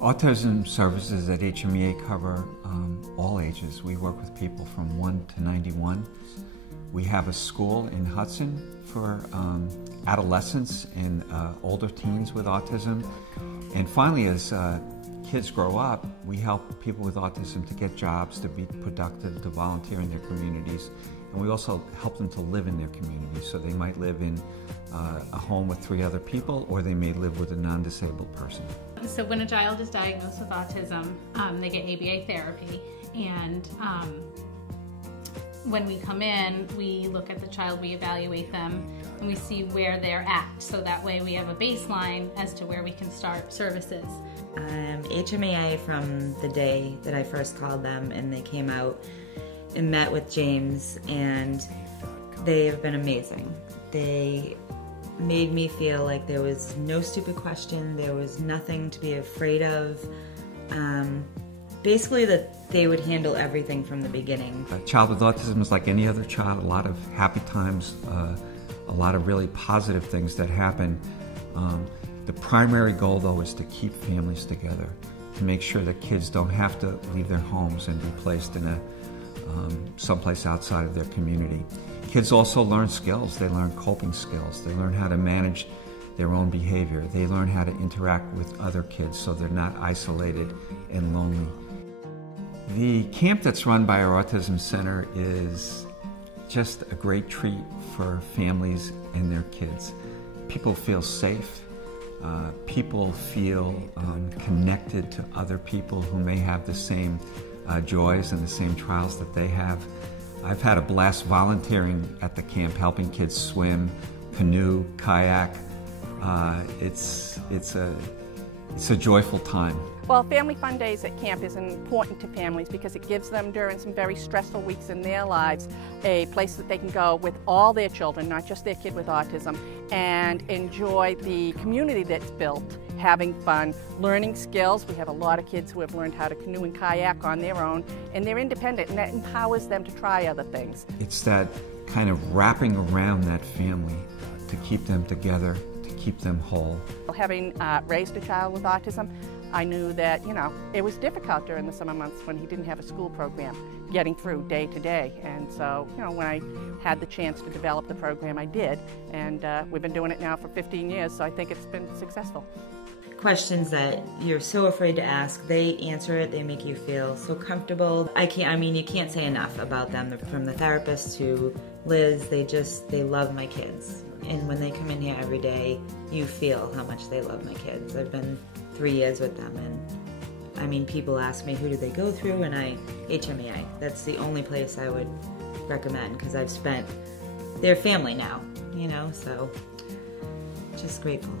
Autism Services at HMEA cover all ages. We work with people from 1 to 91. We have a school in Hudson for adolescents and older teens with autism. And finally, as kids grow up, we help people with autism to get jobs, to be productive, to volunteer in their communities. And we also help them to live in their communities. So they might live in a home with 3 other people, or they may live with a non-disabled person. So when a child is diagnosed with autism, they get ABA therapy, and when we come in, we look at the child, we evaluate them, and we see where they're at. So that way we have a baseline as to where we can start services. HMEA from the day that I first called them and they came out and met with James, and they have been amazing. They made me feel like there was no stupid question, there was nothing to be afraid of. Basically that they would handle everything from the beginning. A child with autism is like any other child, a lot of happy times, a lot of really positive things that happen. The primary goal though is to keep families together, to make sure that kids don't have to leave their homes and be placed in someplace outside of their community. Kids also learn skills. They learn coping skills. They learn how to manage their own behavior. They learn how to interact with other kids so they're not isolated and lonely. The camp that's run by our Autism Center is just a great treat for families and their kids. People feel safe. People feel connected to other people who may have the same joys and the same trials that they have. I've had a blast volunteering at the camp, helping kids swim, canoe, kayak. It's a joyful time. Well, Family Fun Days at camp is important to families because it gives them, during some very stressful weeks in their lives, a place that they can go with all their children, not just their kid with autism, and enjoy the community that's built, having fun, learning skills. We have a lot of kids who have learned how to canoe and kayak on their own, and they're independent, and that empowers them to try other things. It's that kind of wrapping around that family to keep them together, to keep them whole. Having raised a child with autism, I knew that, it was difficult during the summer months when he didn't have a school program, getting through day to day. And so, when I had the chance to develop the program, I did. And we've been doing it now for 15 years, so I think it's been successful. Questions that you're so afraid to ask, they answer it, they make you feel so comfortable. You can't say enough about them, from the therapist to Liz. They love my kids. And when they come in here every day, you feel how much they love my kids. I've been 3 years with them, and people ask me, who do they go through? And HMEA, that's the only place I would recommend, because I've spent their family now, so just grateful.